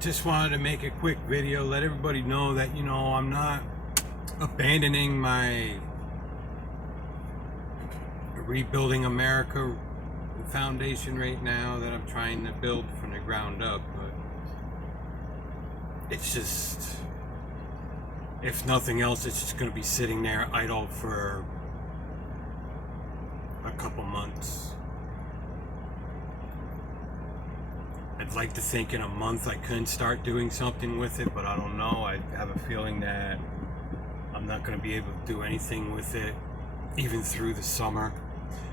Just wanted to make a quick video, let everybody know that, I'm not abandoning my Rebuilding America foundation right now that I'm trying to build from the ground up. But it's just, if nothing else, it's just going to be sitting there idle for a couple months. I'd like to think in a month I could start doing something with it, but I don't know. I have a feeling that I'm not going to be able to do anything with it even through the summer.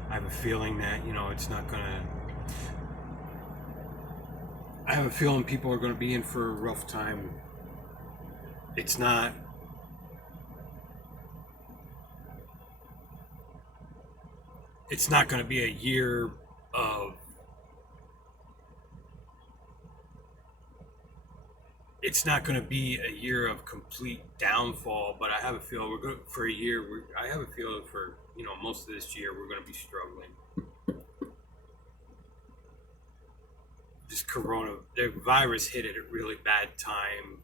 I have a feeling that, it's not going to... I have a feeling people are going to be in for a rough time. It's not... It's not going to be a year of... It's not going to be a year of complete downfall, but I have a feeling we're going for a year. I have a feeling for most of this year we're going to be struggling. The virus hit at a really bad time.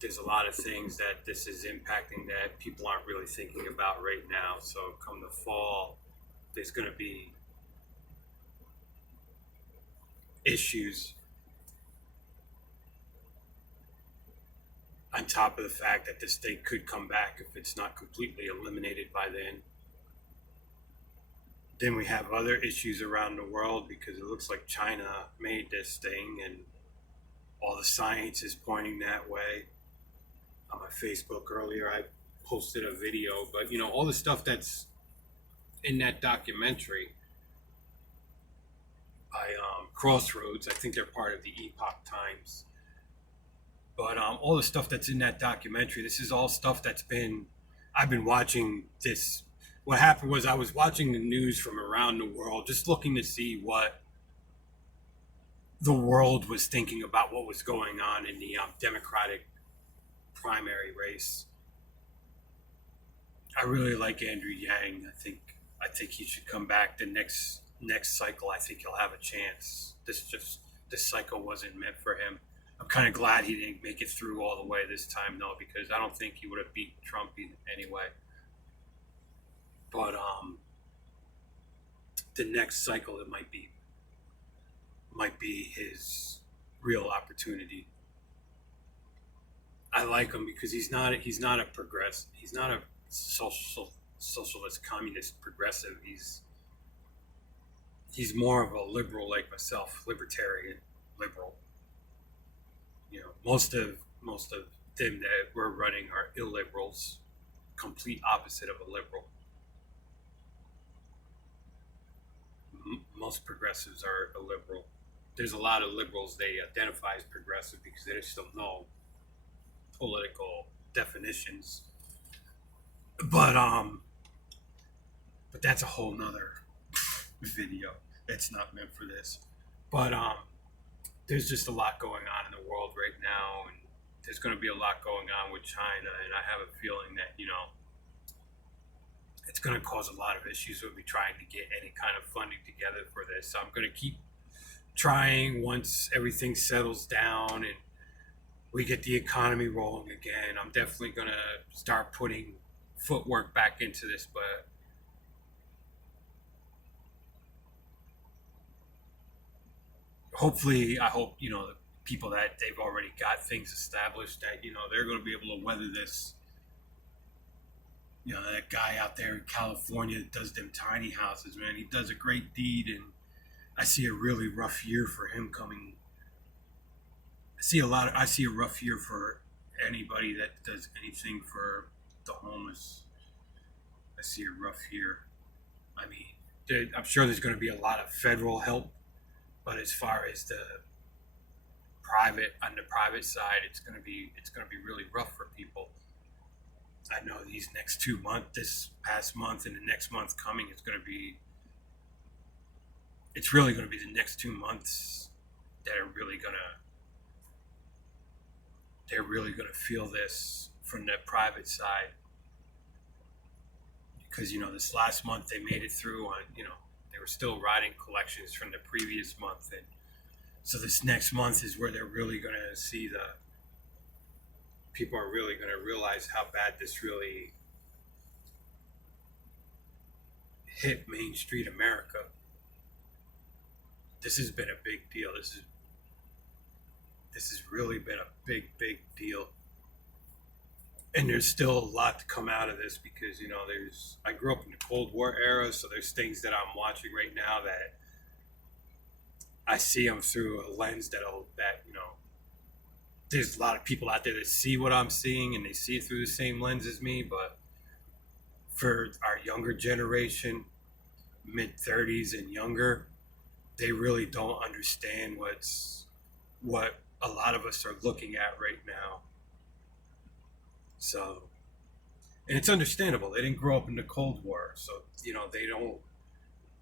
There's a lot of things that this is impacting that people aren't really thinking about right now. So come the fall, there's going to be issues. On top of the fact that this thing could come back if it's not completely eliminated by then. Then we have other issues around the world because it looks like China made this thing and all the science is pointing that way. On my Facebook earlier, I posted a video, but all the stuff that's in that documentary by Crossroads, I think they're part of the Epoch Times. But all the stuff that's in that documentary, this is all stuff I've been watching this. What happened was I was watching the news from around the world, just looking to see what the world was thinking about what was going on in the Democratic primary race. I really like Andrew Yang. I think he should come back the next cycle. I think he'll have a chance. This cycle wasn't meant for him. I'm kind of glad he didn't make it through all the way this time, though, because I don't think he would have beat Trump anyway. But the next cycle, it might be his real opportunity. I like him because he's not a socialist communist progressive. He's more of a liberal like myself, libertarian liberal. Most of them that we're running are illiberals, complete opposite of a liberal. Most progressives are illiberal. There's a lot of liberals they identify as progressive because they just don't know political definitions. But that's a whole nother video. It's not meant for this. But there's just a lot going on in the world right now, and there's going to be a lot going on with China, and I have a feeling that, it's going to cause a lot of issues with me trying to get any kind of funding together for this. So I'm going to keep trying once everything settles down and we get the economy rolling again. I'm definitely going to start putting footwork back into this, but hopefully, I hope, the people that they've already got things established that, they're going to be able to weather this. That guy out there in California that does them tiny houses, man, he does a great deed, and I see a really rough year for him coming. I see a rough year for anybody that does anything for the homeless. I see a rough year. I mean, I'm sure there's going to be a lot of federal help, but as far as the private side, it's going to be really rough for people. I know these next 2 months, this past month and the next month coming, it's really going to be the next 2 months that are they're really going to feel this from the private side. Because, this last month they made it through on, they were still riding collections from the previous month, and So this next month is where they're really going to see the people are really going to realize how bad this really hit Main Street America. This has been a big deal. This has really been a big deal. And there's still a lot to come out of this because there's I grew up in the Cold War era, so there's things that I'm watching right now that I see them through a lens that there's a lot of people out there that see what I'm seeing and they see it through the same lens as me, but for our younger generation, mid 30s and younger, they really don't understand what a lot of us are looking at right now. So, and it's understandable. They didn't grow up in the Cold War, so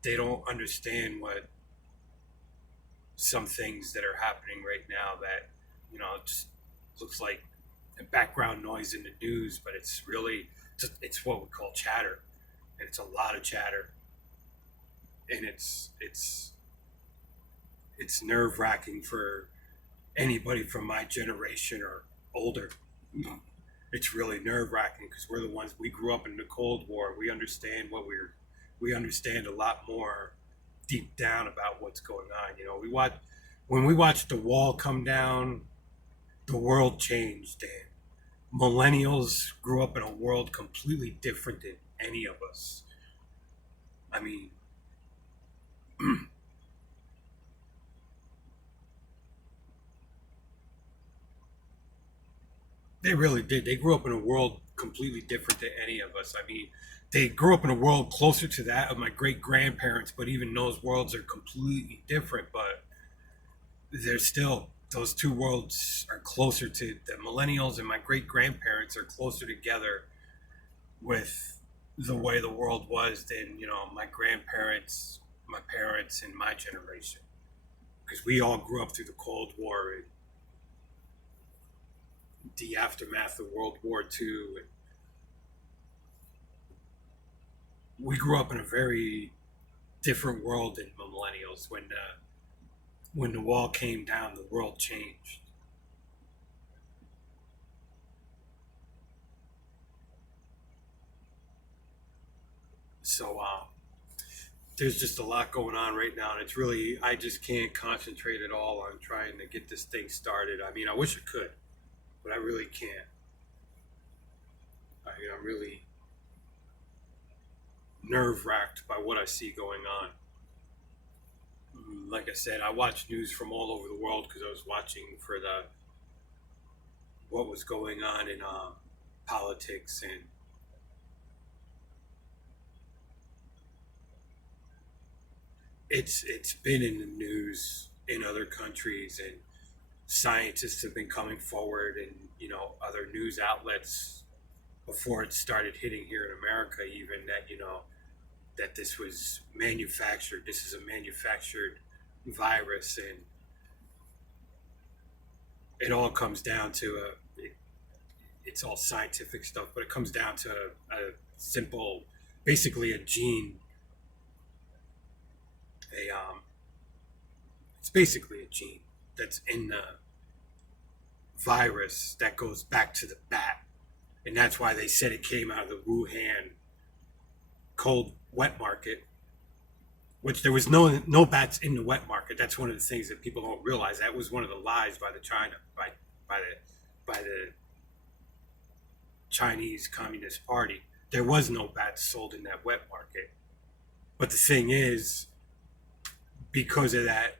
they don't understand what some things that are happening right now that just looks like background noise in the news, but it's what we call chatter, and it's a lot of chatter, and it's nerve wracking for anybody from my generation or older. It's really nerve wracking because we're the ones we grew up in the Cold War. We understand a lot more deep down about what's going on. When we watched the wall come down, the world changed, and millennials grew up in a world completely different than any of us. I mean, they really did. They grew up in a world completely different than any of us. I mean, they grew up in a world closer to that of my great grandparents, but even those worlds are completely different. But they're still, those two worlds are closer to the millennials, and my great grandparents are closer together with the way the world was than, my grandparents, my parents, and my generation. Because we all grew up through the Cold War and the aftermath of World War II. And we grew up in a very different world than millennials. When the wall came down, the world changed. So there's just a lot going on right now, and it's really I just can't concentrate at all on trying to get this thing started. I mean, I wish I could, but I really can't. I'm really nerve wracked by what I see going on. Like I said, I watch news from all over the world because I was watching for the what was going on in politics, and it's been in the news in other countries, and scientists have been coming forward, and other news outlets before it started hitting here in America, even that that this was manufactured. This is a manufactured virus, and it all comes down to it's all scientific stuff, but it comes down to a simple, basically a gene. It's basically a gene that's in the virus that goes back to the bat, and that's why they said it came out of the Wuhan cold wet market, which there was no bats in the wet market. That's one of the things that people don't realize. That was one of the lies by the China by the Chinese Communist Party. There was no bats sold in that wet market. But the thing is, because of that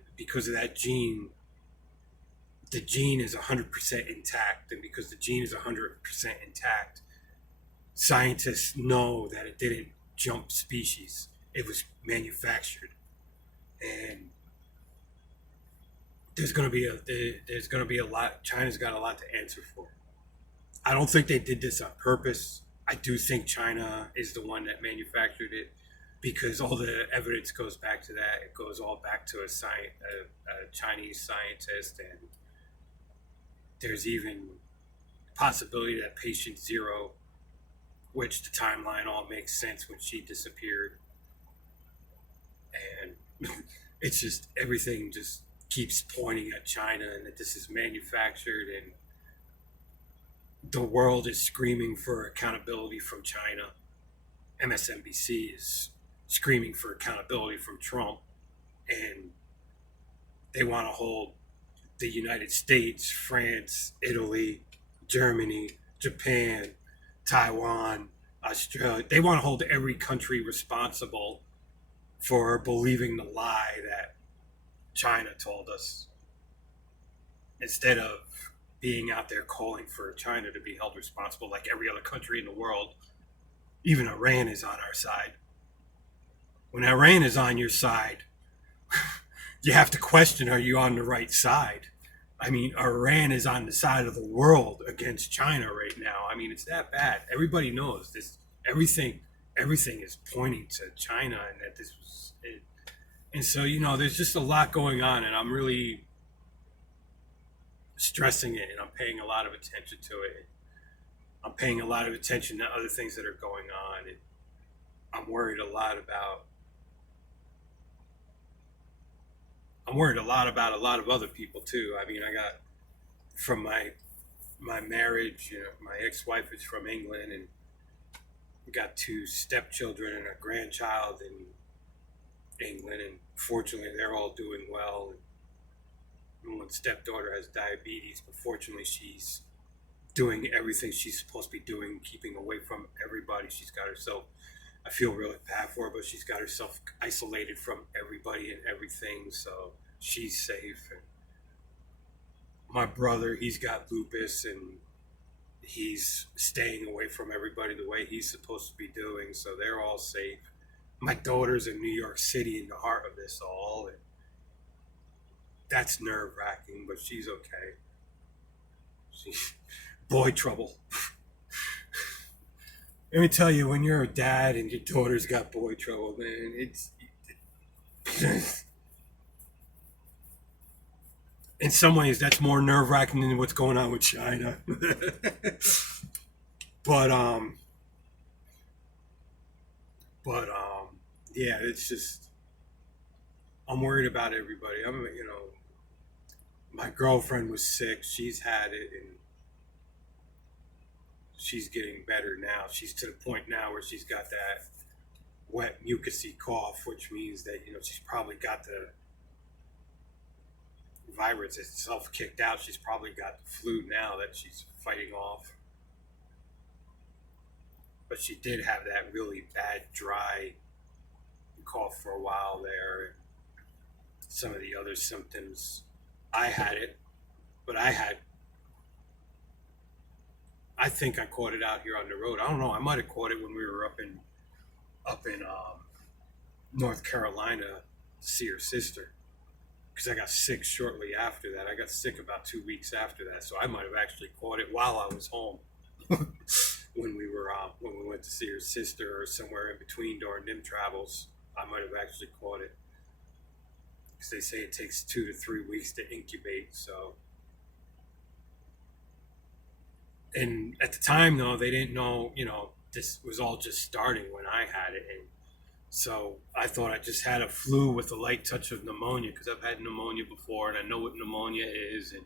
gene, the gene is 100% intact, and because the gene is 100% intact, scientists know that it didn't jump species. It was manufactured, and there's going to be a lot. China's got a lot to answer for. I don't think they did this on purpose. I do think China is the one that manufactured it because all the evidence goes back to that. It goes all back to a Chinese scientist, and there's even possibility that patient zero, which the timeline all makes sense when she disappeared, and it's just everything just keeps pointing at China and that this is manufactured, and the world is screaming for accountability from China. MSNBC is screaming for accountability from Trump, and they want to hold the United States, France, Italy, Germany, Japan, Taiwan, Australia. They want to hold every country responsible for believing the lie that China told us, instead of being out there calling for China to be held responsible like every other country in the world. Even Iran is on our side. When Iran is on your side, you have to question, are you on the right side? I mean, Iran is on the side of the world against China right now. I mean, it's that bad. Everybody knows this. Everything is pointing to China, and that this was it. And so, there's just a lot going on, and I'm really stressing it, and I'm paying a lot of attention to it. I'm paying a lot of attention to other things that are going on, and I'm worried a lot about a lot of other people too. I mean, I got from my marriage, my ex-wife is from England, and we got two stepchildren and a grandchild in England, and fortunately they're all doing well. And one stepdaughter has diabetes, but fortunately she's doing everything she's supposed to be doing, keeping away from everybody. She's got herself, I feel really bad for her, but she's got herself isolated from everybody and everything, so she's safe. And my brother, he's got lupus, and he's staying away from everybody the way he's supposed to be doing, so they're all safe. My daughter's in New York City, in the heart of this all, and that's nerve-wracking, but she's okay. She's boy trouble. Let me tell you, when you're a dad and your daughter's got boy trouble, man, it's in some ways that's more nerve-wracking than what's going on with China. but but yeah, it's just, I'm worried about everybody. My girlfriend was sick. She's had it, and she's getting better now. She's to the point now where she's got that wet mucousy cough, which means that she's probably got the virus itself kicked out. She's probably got the flu now that she's fighting off. But she did have that really bad dry cough for a while there. Some of the other symptoms, I had it, but I think I caught it out here on the road. I don't know. I might have caught it when we were up in North Carolina to see her sister, because I got sick shortly after that. I got sick about 2 weeks after that, so I might have actually caught it while I was home when we went to see her sister, or somewhere in between during them travels. I might have actually caught it, because they say it takes 2 to 3 weeks to incubate. So, and at the time though, they didn't know, this was all just starting when I had it, and so I thought I just had a flu with a light touch of pneumonia, because I've had pneumonia before and I know what pneumonia is, and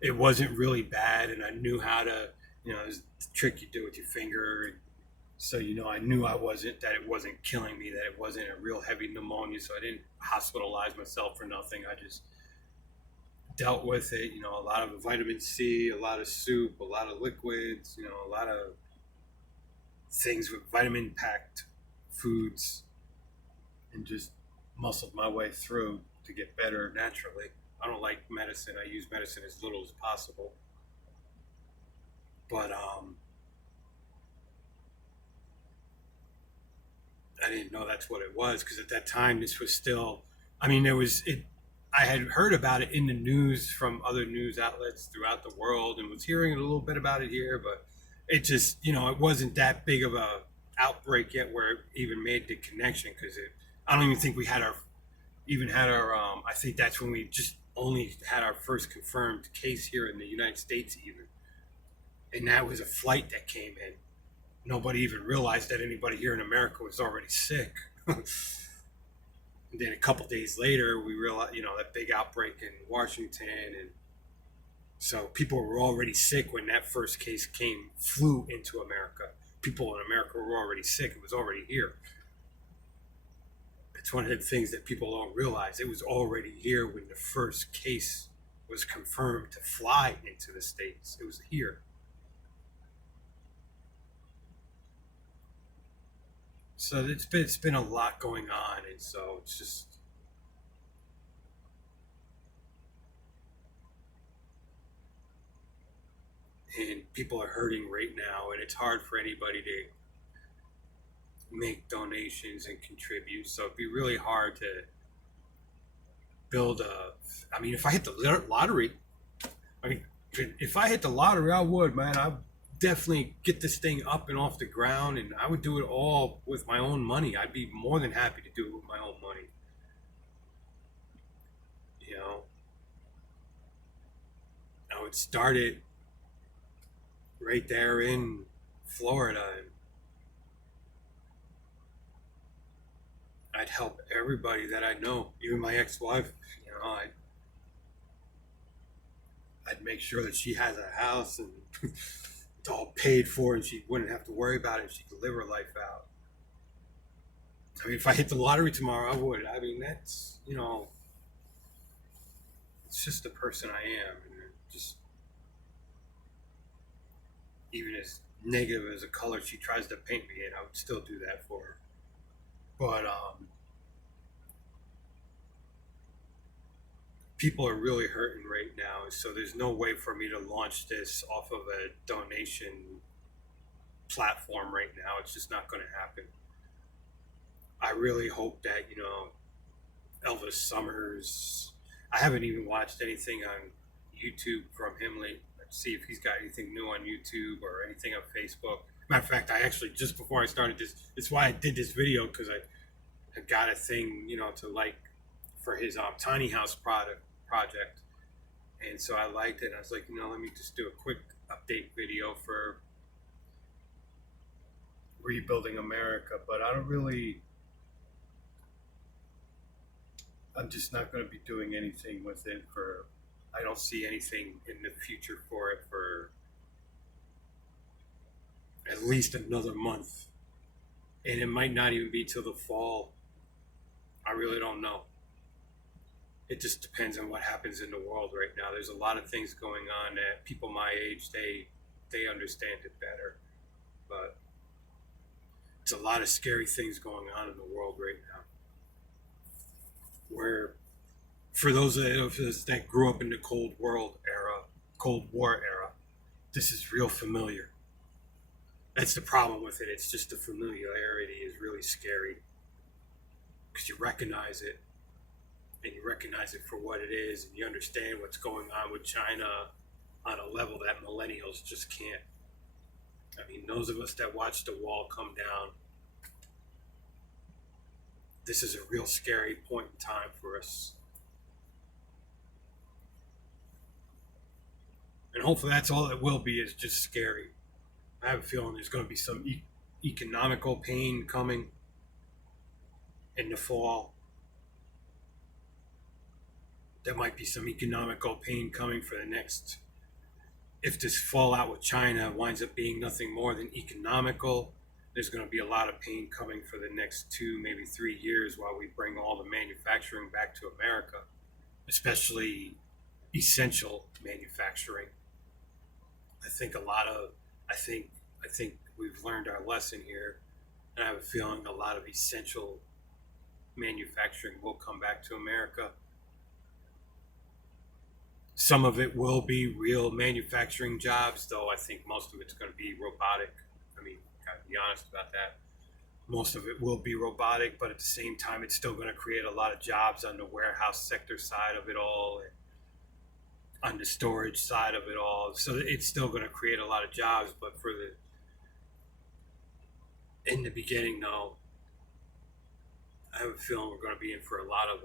it wasn't really bad, and I knew how to, there's the trick you do with your finger. And so, I knew that it wasn't killing me, that it wasn't a real heavy pneumonia, so I didn't hospitalize myself for nothing. I just dealt with it, a lot of vitamin C, a lot of soup, a lot of liquids, a lot of things with vitamin packed foods, and just muscled my way through to get better naturally. I don't like medicine. I use medicine as little as possible. But I didn't know that's what it was, because at that time this was still, I had heard about it in the news from other news outlets throughout the world, and was hearing a little bit about it here, but it just, it wasn't that big of a outbreak yet where it even made the connection, because I don't even think we had our I think that's when we just only had our first confirmed case here in the United States even. And that was a flight that came in. Nobody even realized that anybody here in America was already sick. And then a couple days later, we realized, that big outbreak in Washington, and so people were already sick when that first case flew into America. People in America were already sick; it was already here. It's one of the things that people don't realize. It was already here when the first case was confirmed to fly into the States. It was here. So it's been a lot going on, and so it's just, and people are hurting right now, and it's hard for anybody to make donations and contribute. So it'd be really hard to build a. I mean, if I hit the lottery, I mean, if I hit the lottery, I would, man. I definitely get this thing up and off the ground, and I would do it all with my own money. I'd be more than happy to do it with my own money. You know, I would start it right there in Florida, and I'd help everybody that I know, even my ex-wife. I'd make sure that she has a house and it's all paid for, and she wouldn't have to worry about it. She could live her life out. I mean, if I hit the lottery tomorrow, I would. I mean, that's, it's just the person I am, and just even as negative as a color she tries to paint me in, I would still do that for her. But people are really hurting right now, so there's no way for me to launch this off of a donation platform right now. It's just not going to happen. I really hope that, Elvis Summers. I haven't even watched anything on YouTube from him lately. Let's see if he's got anything new on YouTube or anything on Facebook. Matter of fact, I actually, just before I started this, it's why I did this video, because I got a thing, to like for his tiny house project, and so I liked it. I was like, let me just do a quick update video for rebuilding America. But I'm just not going to be doing anything with it for. I don't see anything in the future for it for at least another month, and it might not even be till the fall. I really don't know. It just depends on what happens in the world right now. There's a lot of things going on that people my age, they understand it better, but it's a lot of scary things going on in the world right now. Where, for those of us that grew up in the Cold War era, this is real familiar. That's the problem with it. It's just the familiarity is really scary, because you recognize it, and you recognize it for what it is, and you understand what's going on with China on a level that millennials just can't. I mean, those of us that watched the wall come down, this is a real scary point in time for us. And hopefully that's all it will be, is just scary. I have a feeling there's going to be some economical pain coming in the fall. There might be some economical pain coming for the next, if this fallout with China winds up being nothing more than economical, there's going to be a lot of pain coming for the next 2, maybe 3 years, while we bring all the manufacturing back to America, especially essential manufacturing. I think we've learned our lesson here, and I have a feeling a lot of essential manufacturing will come back to America. Some of it will be real manufacturing jobs, though I think most of it's going to be robotic. I mean, gotta be honest about that. Most of it will be robotic, but at the same time, it's still going to create a lot of jobs on the warehouse sector side of it all, and on the storage side of it all. So it's still going to create a lot of jobs, but in the beginning, though, I have a feeling we're going to be in for a lot of.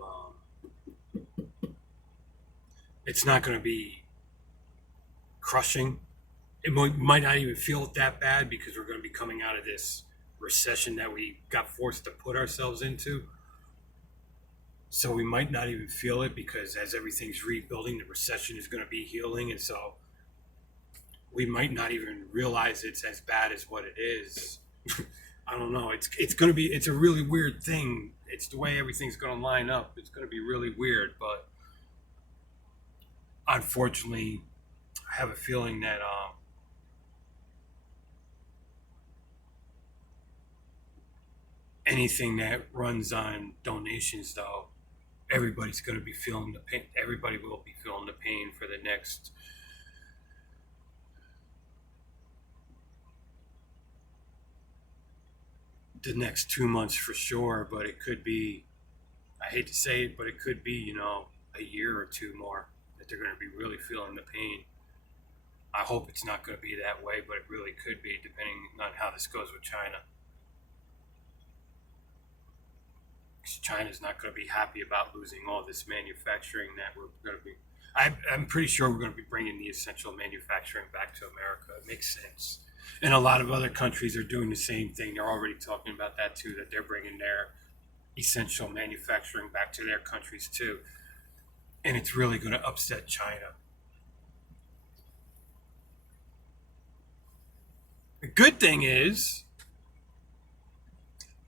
It's not going to be crushing. It might not even feel that bad, because we're going to be coming out of this recession that we got forced to put ourselves into. So we might not even feel it because as everything's rebuilding, the recession is going to be healing. And so we might not even realize it's as bad as what it is. I don't know. It's going to be, it's a really weird thing. It's the way everything's going to line up. It's going to be really weird. But unfortunately, I have a feeling that anything that runs on donations, though, everybody's going to be feeling the pain. Everybody will be feeling the pain for the next 2 months for sure. But it could be, I hate to say it, but it could be, a year or two more that they're going to be really feeling the pain. I hope it's not going to be that way, but it really could be depending on how this goes with China. Because China's not going to be happy about losing all this manufacturing that we're going to be. I'm pretty sure we're going to be bringing the essential manufacturing back to America. It makes sense. And a lot of other countries are doing the same thing. They're already talking about that too, that they're bringing their essential manufacturing back to their countries too. And it's really going to upset China. The good thing is,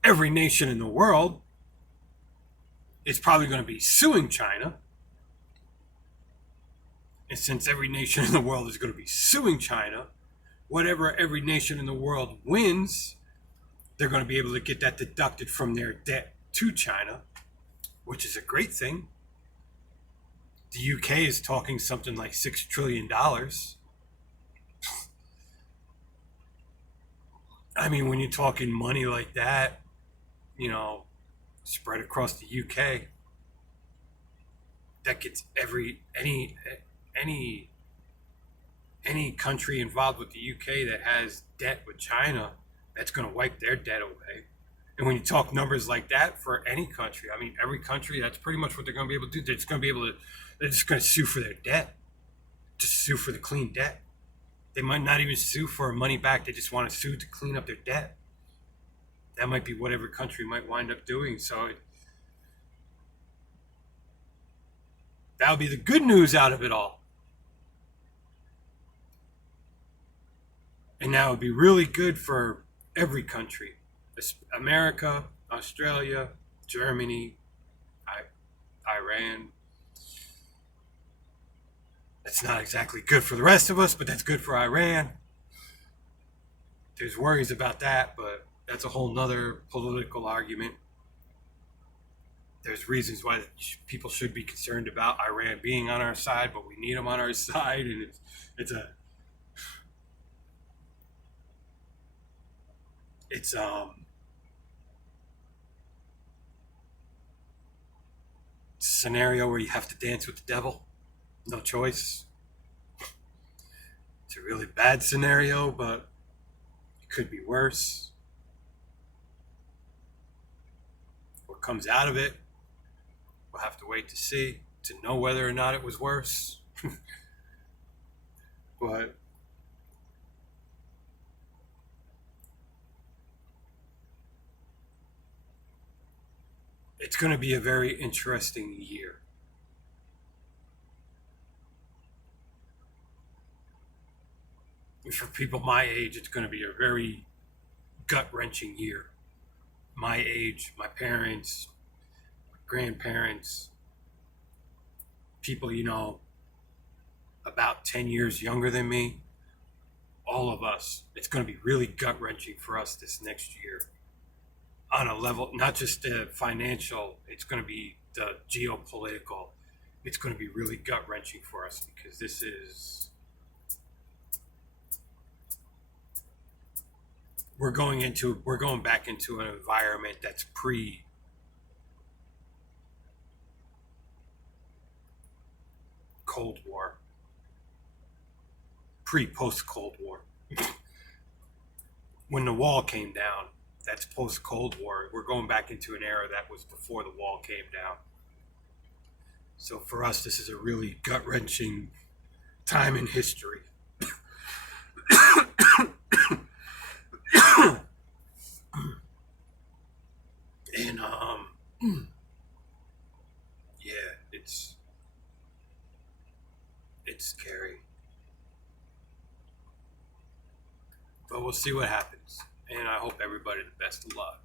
every nation in the world is probably going to be suing China. And since every nation in the world is going to be suing China, whatever every nation in the world wins, they're going to be able to get that deducted from their debt to China, which is a great thing. The UK is talking something like $6 trillion. I mean, when you're talking money like that, spread across the UK, that gets any country involved with the UK that has debt with China, that's going to wipe their debt away. And when you talk numbers like that for any country, I mean, every country, that's pretty much what they're going to be able to do. They're just going to sue for their debt, just sue for the clean debt. They might not even sue for money back. They just want to sue to clean up their debt. That might be what every country might wind up doing. So that'll be the good news out of it all. And that would be really good for every country. America, Australia, Germany, Iran. That's not exactly good for the rest of us, but that's good for Iran. There's worries about that, but that's a whole nother political argument. There's reasons why people should be concerned about Iran being on our side, but we need them on our side, and it's scenario where you have to dance with the devil. No choice. It's a really bad scenario, but it could be worse. What comes out of it, we'll have to wait to see to know whether or not it was worse. But it's going to be a very interesting year. And for people my age, it's going to be a very gut-wrenching year. My age, my parents, my grandparents, people, about 10 years younger than me, all of us, it's going to be really gut-wrenching for us this next year. On a level, not just the financial, it's going to be the geopolitical. It's going to be really gut-wrenching for us because we're going back into an environment that's pre-Cold War, post-Cold War. When the wall came down, that's post-Cold War. We're going back into an era that was before the wall came down. So for us, this is a really gut-wrenching time in history. And It's scary. But we'll see what happens. And I hope everybody the best of luck.